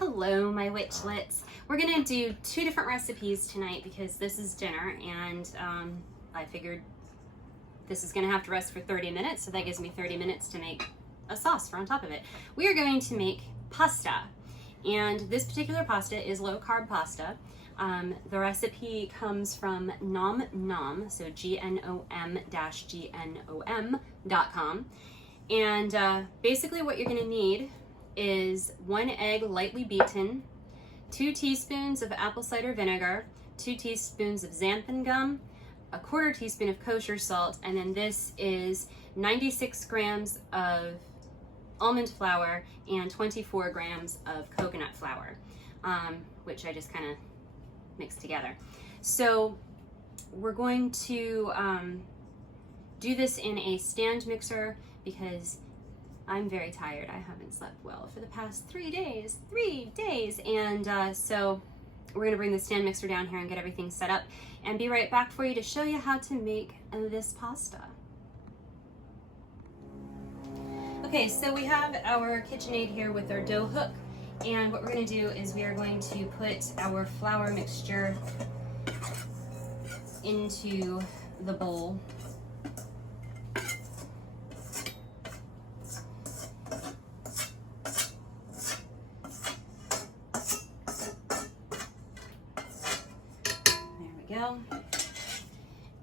Hello, my witchlets. We're gonna do two different recipes tonight because this is dinner, and I figured this is gonna have to rest for 30 minutes, so that gives me 30 minutes to make a sauce for on top of it. We are going to make pasta, and this particular pasta is low-carb pasta. The recipe comes from Nom Nom, so GNOM-GNOM.com. And basically what you're gonna need is 1 egg lightly beaten, 2 teaspoons of apple cider vinegar, 2 teaspoons of xanthan gum, 1/4 teaspoon of kosher salt, and then this is 96 grams of almond flour and 24 grams of coconut flour, which I just kind of mixed together. So we're going to do this in a stand mixer because I'm very tired. I haven't slept well for the past 3 days. And so we're gonna bring the stand mixer down here and get everything set up and be right back for you to show you how to make this pasta. Okay, so we have our KitchenAid here with our dough hook, and what we're gonna do is we are going to put our flour mixture into the bowl.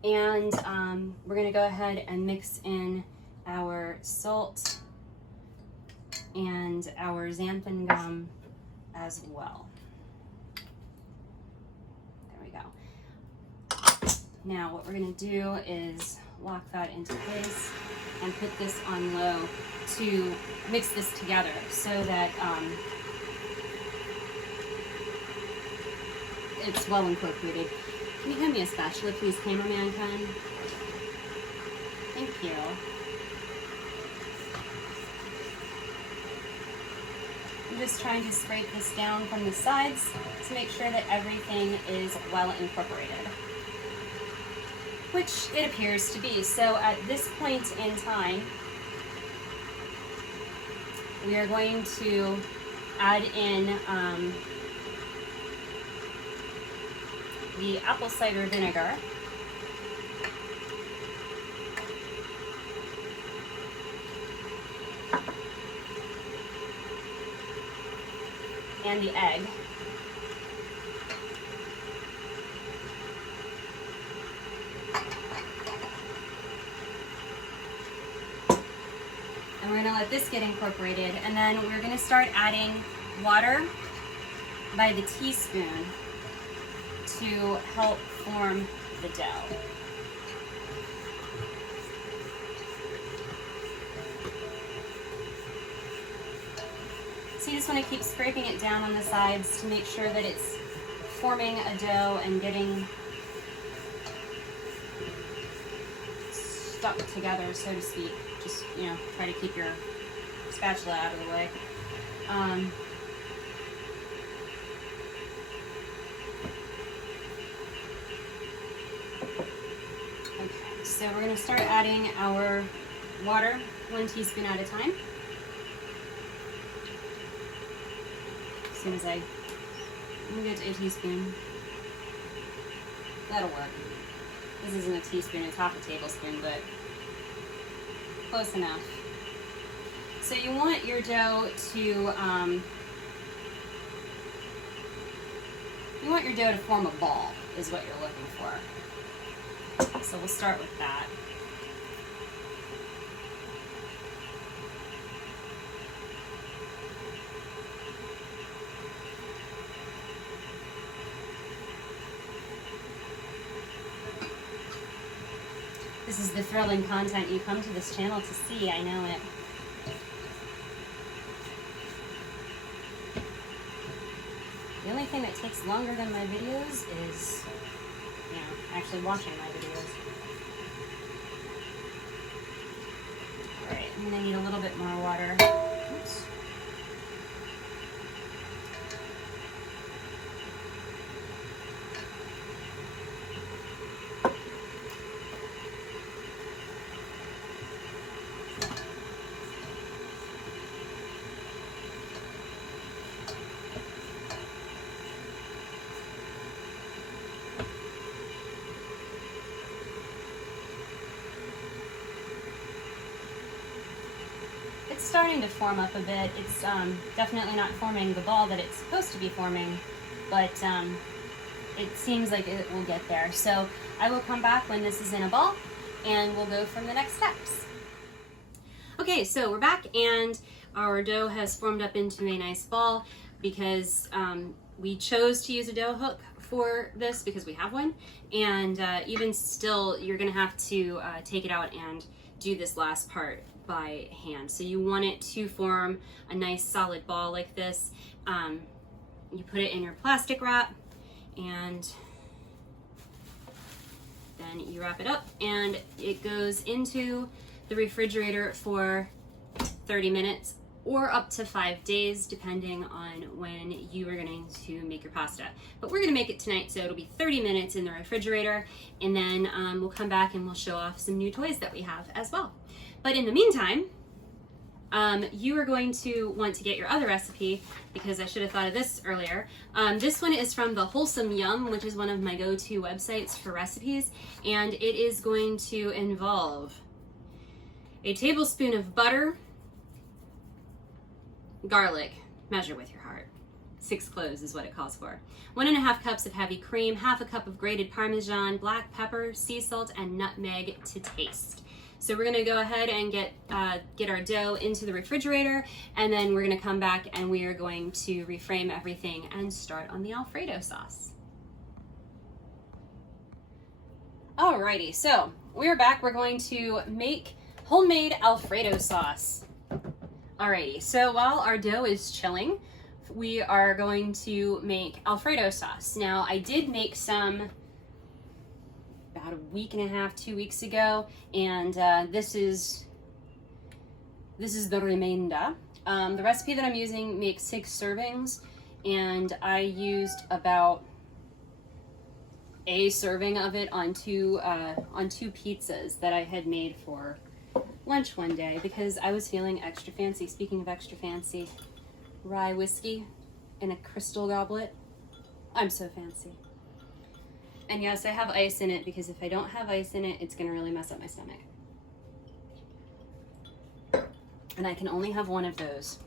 And we're gonna go ahead and mix in our salt and our xanthan gum as well. There we go. Now what we're gonna do is lock that into place and put this on low to mix this together so that it's well incorporated. Can you hand me a spatula, please, cameraman Ken? Thank you. I'm just trying to scrape this down from the sides to make sure that everything is well incorporated, which it appears to be. So at this point in time, we are going to add in the apple cider vinegar, and the egg. And we're gonna let this get incorporated, and then we're gonna start adding water by the teaspoon to help form the dough. So you just want to keep scraping it down on the sides to make sure that it's forming a dough and getting stuck together, so to speak. Just, try to keep your spatula out of the way. So we're going to start adding our water, 1 teaspoon at a time. As soon as I'm going to get to a teaspoon. That'll work. This isn't a teaspoon, it's half a tablespoon, but close enough. So you want your dough to form a ball, is what you're looking for. So we'll start with that. This is the thrilling content you come to this channel to see, I know it. The only thing that takes longer than my videos is actually watching my videos. Alright, I'm going to need a little bit more water. Oops. it's starting to form up a bit. It's definitely not forming the ball that it's supposed to be forming, but it seems like it will get there. So I will come back when this is in a ball and we'll go from the next steps. Okay, so we're back and our dough has formed up into a nice ball because we chose to use a dough hook for this because we have one, and even still you're gonna have to take it out and do this last part by hand. So you want it to form a nice solid ball like this. You put it in your plastic wrap and then you wrap it up and it goes into the refrigerator for 30 minutes or up to 5 days, depending on when you are going to make your pasta. But we're going to make it tonight, so it'll be 30 minutes in the refrigerator, and then we'll come back and we'll show off some new toys that we have as well. But in the meantime, you are going to want to get your other recipe, because I should have thought of this earlier. This one is from the Wholesome Yum, which is one of my go-to websites for recipes, and it is going to involve a tablespoon of butter, garlic, measure with your heart, 6 cloves is what it calls for, 1.5 cups of heavy cream, 1/2 cup of grated Parmesan, black pepper, sea salt, and nutmeg to taste. So we're gonna go ahead and get our dough into the refrigerator, and then we're gonna come back and we are going to reframe everything and start on the Alfredo sauce. Alrighty, so we're back. We're going to make homemade Alfredo sauce. Alrighty, so while our dough is chilling, we are going to make Alfredo sauce. Now, I did make some about a week and a half, 2 weeks ago, and this is the remainder. The recipe that I'm using makes 6 servings, and I used about a serving of it on two pizzas that I had made for lunch one day because I was feeling extra fancy. Speaking of extra fancy, rye whiskey in a crystal goblet. I'm so fancy. And yes, I have ice in it because if I don't have ice in it, it's gonna really mess up my stomach. And I can only have one of those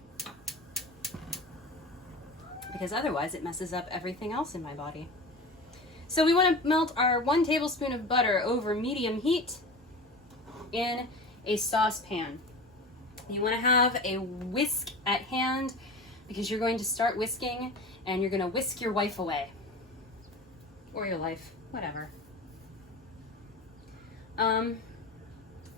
because otherwise it messes up everything else in my body. So we want to melt our 1 tablespoon of butter over medium heat in a saucepan. You want to have a whisk at hand because you're going to start whisking and you're going to whisk your wife away. Or your life, whatever.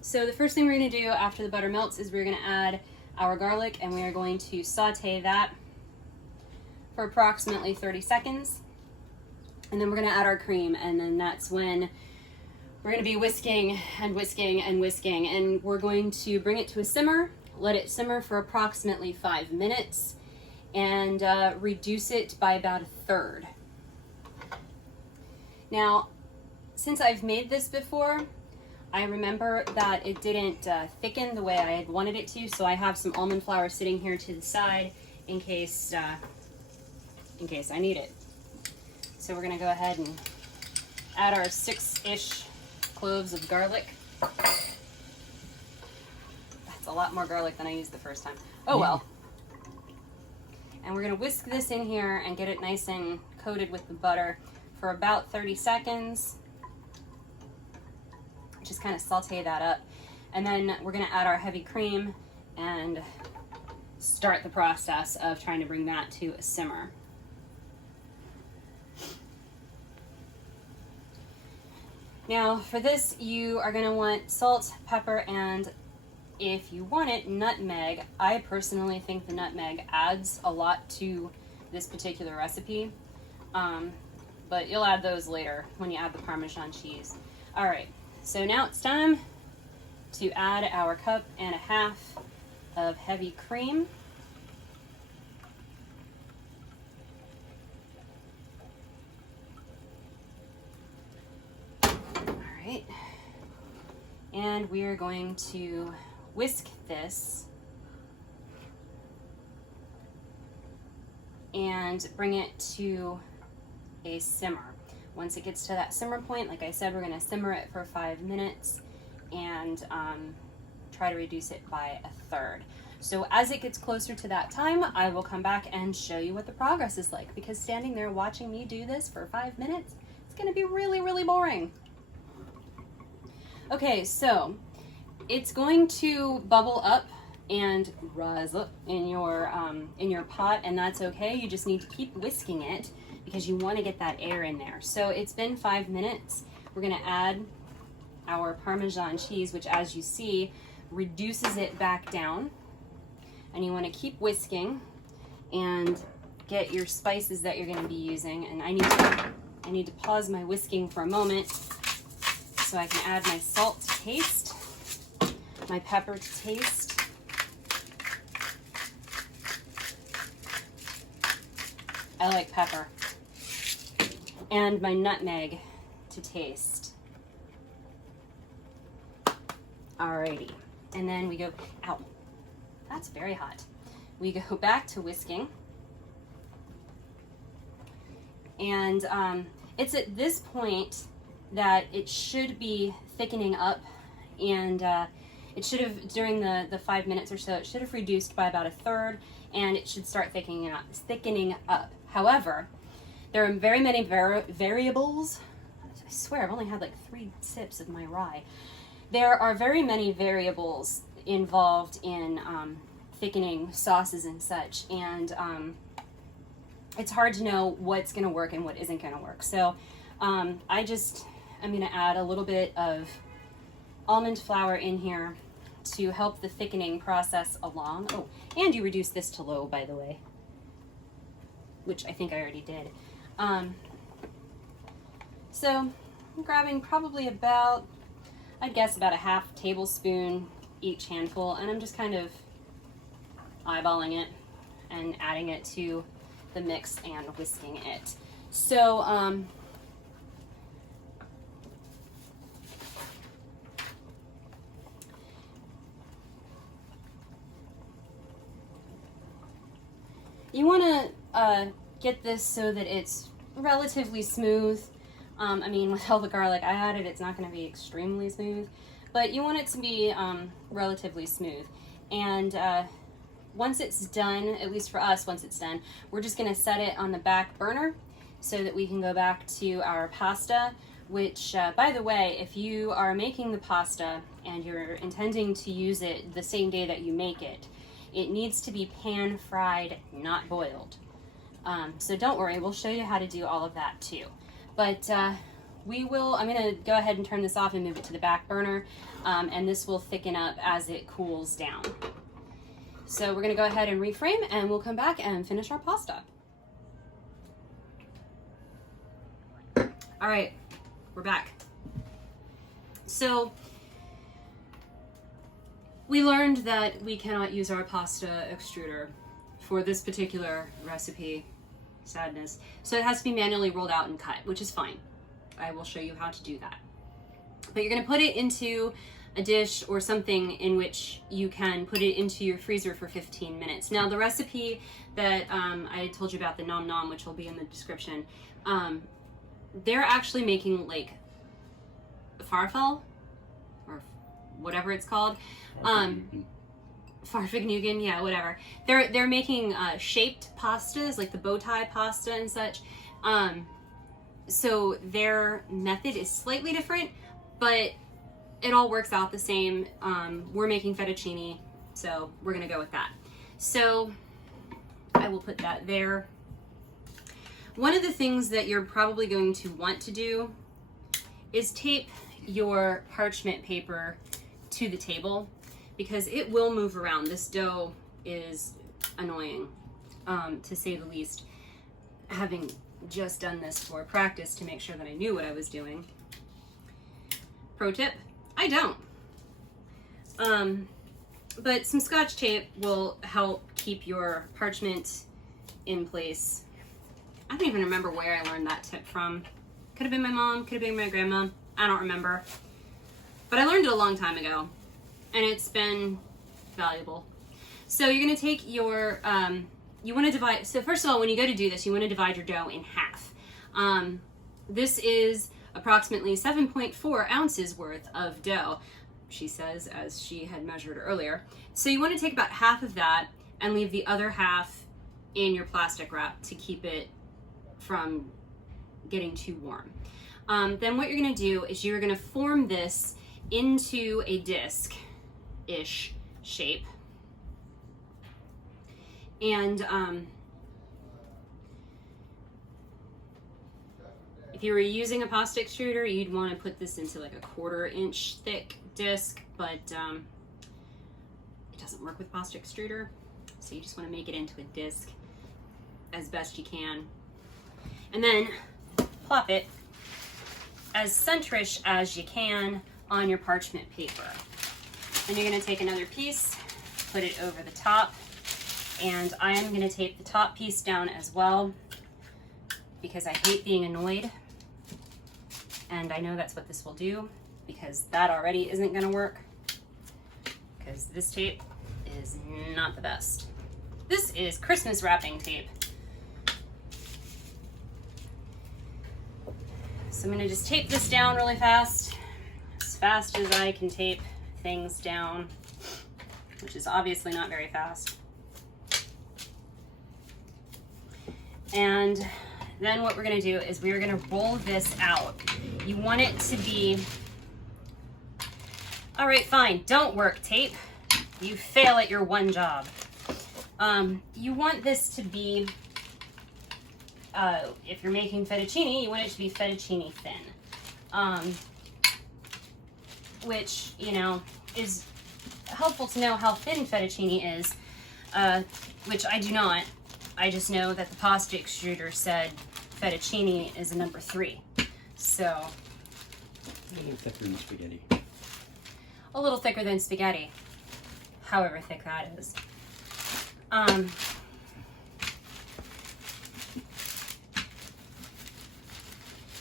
So the first thing we're going to do after the butter melts is we're going to add our garlic, and we are going to saute that for approximately 30 seconds. And then we're going to add our cream, and then that's when we're going to be whisking and whisking and whisking, and we're going to bring it to a simmer, let it simmer for approximately 5 minutes, and reduce it by about 1/3. Now, since I've made this before, I remember that it didn't thicken the way I had wanted it to, so I have some almond flour sitting here to the side in case I need it. So we're going to go ahead and add our 6-ish cloves of garlic. That's a lot more garlic than I used the first time. Oh well. And we're going to whisk this in here and get it nice and coated with the butter for about 30 seconds. Just kind of saute that up. And then we're going to add our heavy cream and start the process of trying to bring that to a simmer. Now for this, you are going to want salt, pepper, and if you want it, nutmeg. I personally think the nutmeg adds a lot to this particular recipe, but you'll add those later when you add the Parmesan cheese. All right, so now it's time to add our 1.5 cups of heavy cream. And we are going to whisk this and bring it to a simmer. Once it gets to that simmer point, like I said, we're going to simmer it for 5 minutes and try to reduce it by 1/3. So as it gets closer to that time, I will come back and show you what the progress is like, because standing there watching me do this for 5 minutes, it's gonna be really, really boring. Okay, so it's going to bubble up and rise up in your pot, and that's okay. You just need to keep whisking it because you want to get that air in there. So it's been 5 minutes. We're gonna add our Parmesan cheese, which, as you see, reduces it back down. And you want to keep whisking and get your spices that you're going to be using. And I need to pause my whisking for a moment so I can add my salt to taste, my pepper to taste, I like pepper, and my nutmeg to taste. Alrighty, and then we go, ow. That's very hot. We go back to whisking. And it's at this point that it should be thickening up, and it should have, during the 5 minutes or so, it should have reduced by about 1/3, and it should start thickening up. However, there are very many variables. I swear, I've only had like 3 sips of my rye. There are very many variables involved in thickening sauces and such, and it's hard to know what's going to work and what isn't going to work. So I'm going to add a little bit of almond flour in here to help the thickening process along. Oh, and you reduce this to low, by the way, which I think I already did. So I'm grabbing probably about, I'd guess about a 1/2 tablespoon each handful, and I'm just kind of eyeballing it and adding it to the mix and whisking it. So you want to get this so that it's relatively smooth. I mean, with all the garlic I added, it's not going to be extremely smooth, but you want it to be relatively smooth. And once it's done, at least for us, once it's done, we're just going to set it on the back burner so that we can go back to our pasta, which, by the way, if you are making the pasta and you're intending to use it the same day that you make it, it needs to be pan fried, not boiled. So don't worry, we'll show you how to do all of that too. But I'm going to go ahead and turn this off and move it to the back burner, and this will thicken up as it cools down. So we're going to go ahead and reframe, and we'll come back and finish our pasta. All right, we're back. So we learned that we cannot use our pasta extruder for this particular recipe. Sadness. So it has to be manually rolled out and cut, which is fine. I will show you how to do that. But you're going to put it into a dish or something in which you can put it into your freezer for 15 minutes. Now, the recipe that I told you about, the nom nom, which will be in the description, they're actually making like farfalle or whatever it's called. Farfignugan, yeah, whatever. They're making shaped pastas, like the bow tie pasta and such. So their method is slightly different, but it all works out the same. We're making fettuccine, so we're gonna go with that. So I will put that there. One of the things that you're probably going to want to do is tape your parchment paper to the table, because it will move around. This dough is annoying, to say the least. Having just done this for practice to make sure that I knew what I was doing. Pro tip, I don't. But some Scotch tape will help keep your parchment in place. I don't even remember where I learned that tip from. Could have been my mom, could have been my grandma, I don't remember. But I learned it a long time ago, and it's been valuable. So you're gonna take your, you wanna divide, so first of all, when you go to do this, you wanna divide your dough in half. This is approximately 7.4 ounces worth of dough. she says, as she had measured earlier. So you want to take about half of that and leave the other half in your plastic wrap to keep it from getting too warm. Then what you're going to do is you're going to form this into a disc-ish shape. And if you were using a pasta extruder, you'd want to put this into like a 1/4 inch thick disc, but it doesn't work with pasta extruder. So you just want to make it into a disc as best you can. And then plop it as centrish as you can on your parchment paper. Then you're going to take another piece, put it over the top, and I am going to tape the top piece down as well because I hate being annoyed. And I know that's what this will do because that already isn't going to work because this tape is not the best. This is Christmas wrapping tape. So I'm going to just tape this down really fast as I can tape things down, which is obviously not very fast. And then what we're going to do is we're going to roll this out. You want it to be, all right, fine, don't work, tape. You fail at your one job. You want this to be, if you're making fettuccine, you want it to be fettuccine thin. Which, you know, is helpful to know how thin fettuccine is, which I do not. I just know that the pasta extruder said fettuccine is a number 3. So, a little thicker than spaghetti. A little thicker than spaghetti, however thick that is.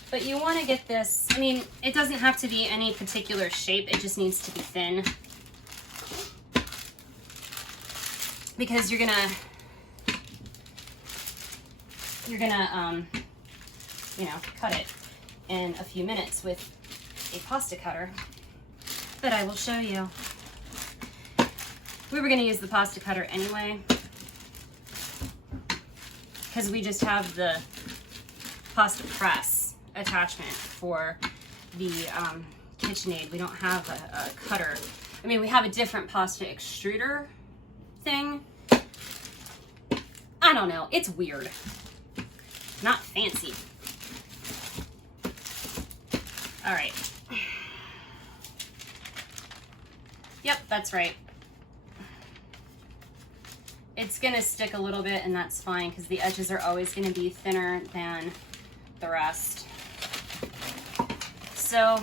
But you want to get this, I mean, it doesn't have to be any particular shape, it just needs to be thin. Because you're gonna, you know, cut it in a few minutes with a pasta cutter. But I will show you. We were gonna use the pasta cutter anyway, because we just have the pasta press attachment for the KitchenAid. We don't have a cutter. I mean, we have a different pasta extruder thing. I don't know, it's weird. Not fancy. All right. Yep, that's right. It's gonna stick a little bit and that's fine because the edges are always gonna be thinner than the rest. So,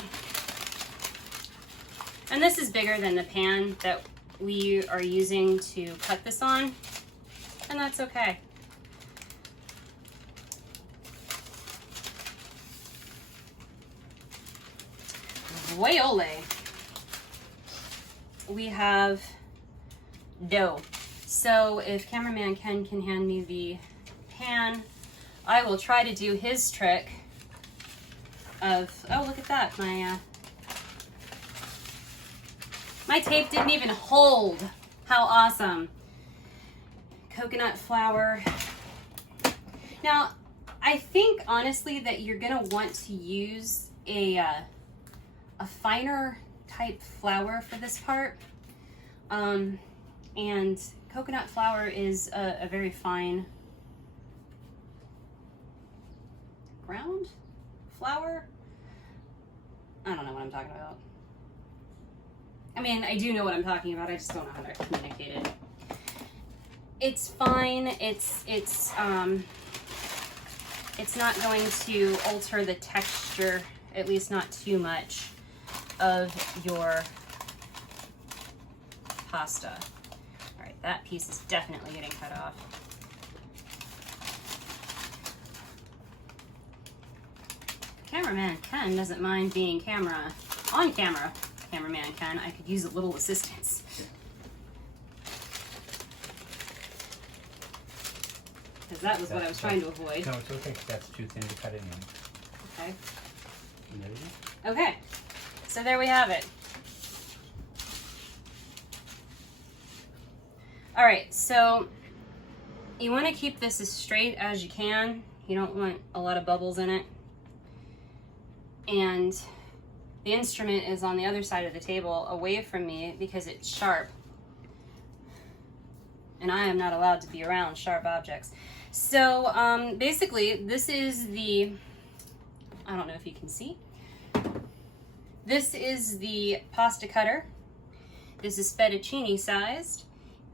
and this is bigger than the pan that we are using to cut this on, and that's okay. Voyole. We have dough. So if cameraman Ken can hand me the pan, I will try to do his trick of, oh, look at that. My tape didn't even hold. How awesome. Coconut flour. Now, I think honestly that you're gonna want to use a finer type flour for this part. And coconut flour is a very fine ground flour. I don't know what I'm talking about. I mean, I do know what I'm talking about. I just don't know how to communicate it. It's fine. It's not going to alter the texture, at least not too much, of your pasta. All right, that piece is definitely getting cut off. Cameraman Ken doesn't mind being on camera. Cameraman Ken, I could use a little assistance. Because that was what I was trying to avoid. No, it's okay. That's too thin to cut it in. Okay. And there you go. Okay. So there we have it. All right, so you want to keep this as straight as you can. You don't want a lot of bubbles in it. And the instrument is on the other side of the table away from me because it's sharp. And I am not allowed to be around sharp objects. So basically, this is the, I don't know if you can see. This is the pasta cutter. This is fettuccine sized.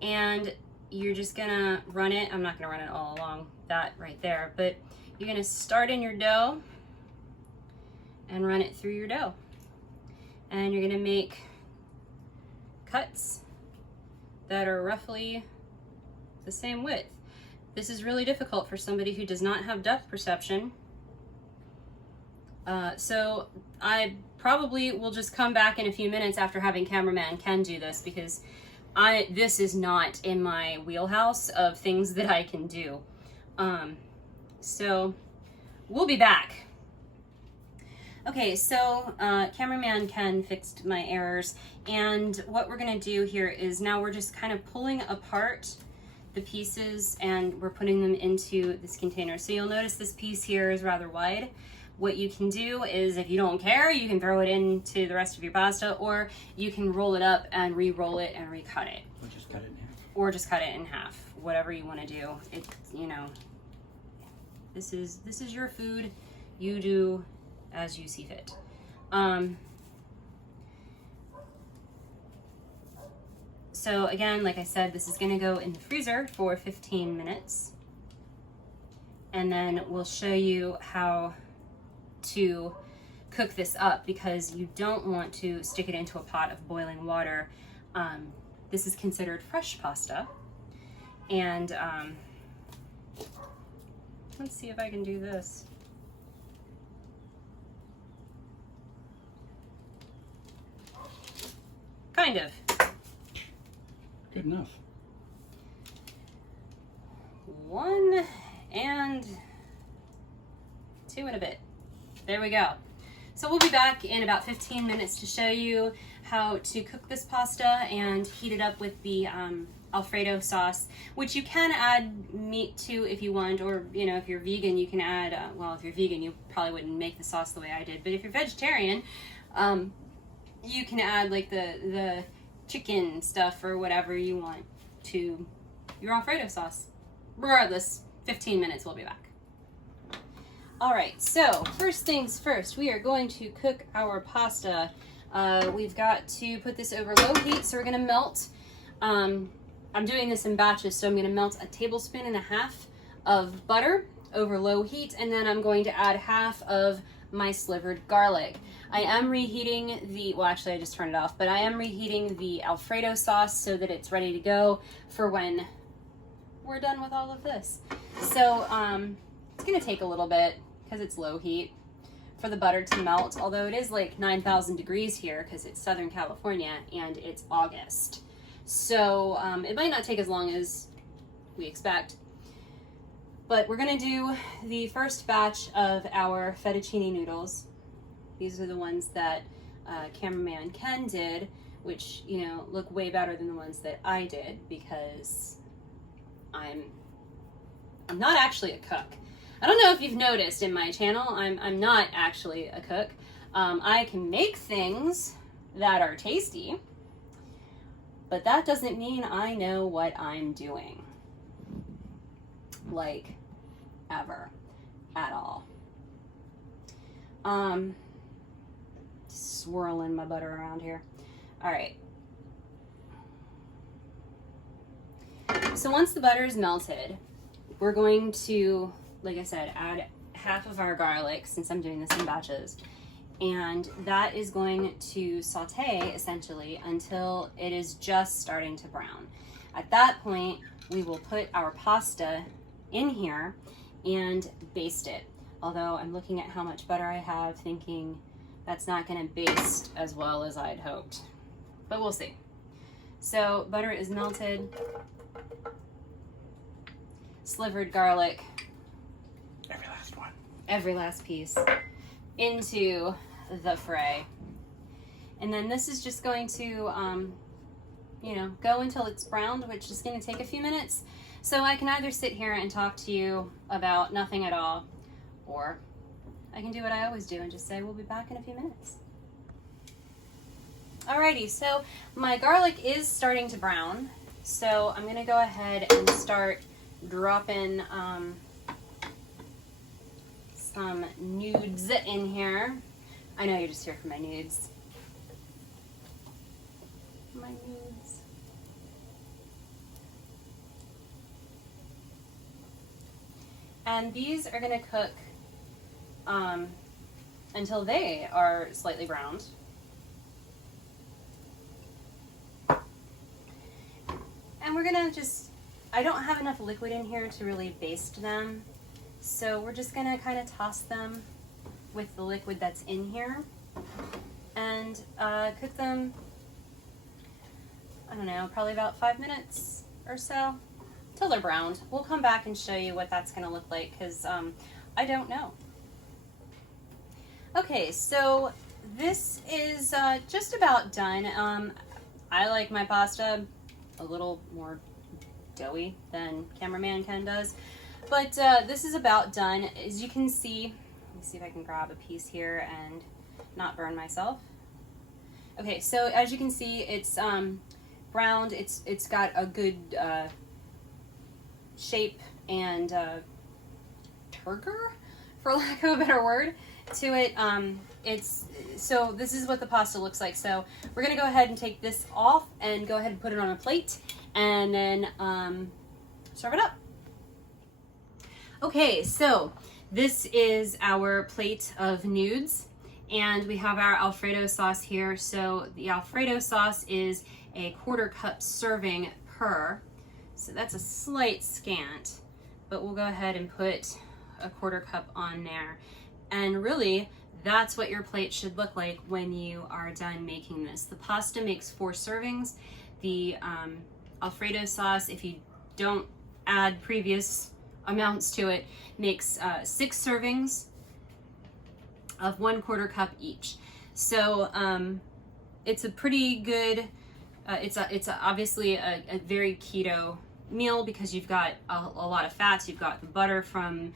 And you're just gonna run it. I'm not gonna run it all along that right there, but you're gonna start in your dough and run it through your dough. And you're gonna make cuts that are roughly the same width. This is really difficult for somebody who does not have depth perception. So I probably will just come back in a few minutes after having cameraman Ken do this, because this is not in my wheelhouse of things that I can do. So we'll be back. Okay, so cameraman Ken fixed my errors, and what we're gonna do here is now we're just kind of pulling apart the pieces and we're putting them into this container. So you'll notice this piece here is rather wide. What you can do is, if you don't care, you can throw it into the rest of your pasta, or you can roll it up and re-roll it and recut it. Or just cut it in half. Or just cut it in half. Whatever you want to do. It, you know, this is your food. You do as you see fit. So again, like I said, this is gonna go in the freezer for 15 minutes. And then we'll show you how to cook this up, because you don't want to stick it into a pot of boiling water. This is considered fresh pasta. And let's see if I can do this. Kind of. Good enough. 1 and 2 and a bit. There we go. So we'll be back in about 15 minutes to show you how to cook this pasta and heat it up with the Alfredo sauce, which you can add meat to if you want, or you know, if you're vegan, you can add, well, if you're vegan, you probably wouldn't make the sauce the way I did, but if you're vegetarian, you can add like the chicken stuff or whatever you want to your Alfredo sauce. Regardless, 15 minutes, we'll be back. All right, so first things first, we are going to cook our pasta. We've got to put this over low heat, so we're gonna melt. I'm doing this in batches, so I'm gonna melt a 1.5 tablespoons of butter over low heat, and then I'm going to add half of my slivered garlic. I am reheating the, well actually I just turned it off, but I am reheating the Alfredo sauce so that it's ready to go for when we're done with all of this. So it's gonna take a little bit because it's low heat for the butter to melt, although it is like 9,000 degrees here because it's Southern California and it's August. So it might not take as long as we expect. But we're gonna do the first batch of our fettuccine noodles. These are the ones that cameraman Ken did, which, you know, look way better than the ones that I did because I'm not actually a cook. I don't know if you've noticed in my channel, I'm not actually a cook. I can make things that are tasty, but that doesn't mean I know what I'm doing. Like, ever. At all. Swirling my butter around here. All right. So once the butter is melted, we're going to, like I said, add half of our garlic, since I'm doing this in batches, and that is going to saute essentially until it is just starting to brown. At that point, we will put our pasta in here and baste it. Although I'm looking at how much butter I have, thinking that's not gonna baste as well as I'd hoped, but we'll see. So butter is melted, slivered garlic, Every last one. every last piece, into the fray. And then this is just going to, you know, go until it's browned, which is going to take a few minutes. So I can either sit here and talk to you about nothing at all, or I can do what I always do and just say we'll be back in a few minutes. Alrighty, so my garlic is starting to brown, so I'm going to go ahead and start dropping some Noods in here. I know you're just here for my Noods. My Noods. And these are going to cook until they are slightly browned. And we're gonna just, I don't have enough liquid in here to really baste them, so we're just gonna kind of toss them with the liquid that's in here and cook them, I don't know, probably about 5 minutes or so till they're browned. We'll come back and show you what that's gonna look like, because I don't know. Okay, so this is just about done. I like my pasta a little more doughy than cameraman Ken does, but this is about done. As you can see, let me see if I can grab a piece here and not burn myself. Okay, so as you can see, it's browned. It's got a good shape and turgor, for lack of a better word, to it. So this is what the pasta looks like. So we're gonna go ahead and take this off and go ahead and put it on a plate and then serve it up. Okay, so this is our plate of Noods, and we have our Alfredo sauce here. So the Alfredo sauce is a 1/4 cup serving per, so that's a slight scant, but we'll go ahead and put a 1/4 cup on there. And really, that's what your plate should look like when you are done making this. The pasta makes 4 servings. The Alfredo sauce, if you don't add previous amounts to it, makes 6 servings of 1/4 cup each. So it's a pretty good, it's obviously a very keto meal because you've got a lot of fats. You've got the butter from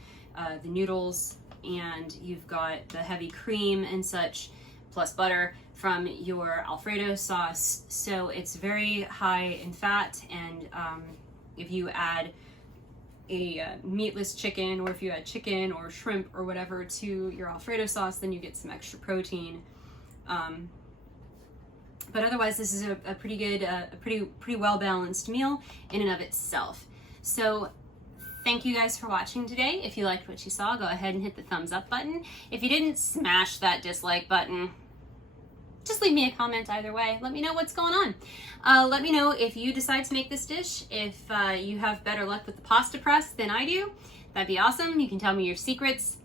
the noodles, and you've got the heavy cream and such, plus butter from your Alfredo sauce. So it's very high in fat, and if you add a meatless chicken, or if you add chicken or shrimp or whatever to your Alfredo sauce, then you get some extra protein. But otherwise, this is a pretty good, pretty well balanced meal in and of itself. So thank you guys for watching today. If you liked what you saw, go ahead and hit the thumbs up button. If you didn't, smash that dislike button. Just leave me a comment either way. Let me know what's going on. Let me know if you decide to make this dish, if you have better luck with the pasta press than I do. That'd be awesome. You can tell me your secrets.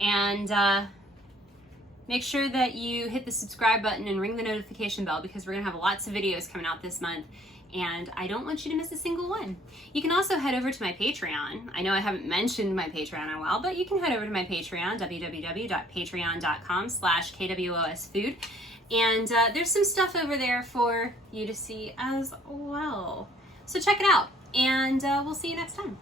And make sure that you hit the subscribe button and ring the notification bell, because we're going to have lots of videos coming out this month, and I don't want you to miss a single one. You can also head over to my Patreon. I know I haven't mentioned my Patreon in a while, but you can head over to my Patreon, www.patreon.com/KWOSfood. And there's some stuff over there for you to see as well. So check it out, and we'll see you next time.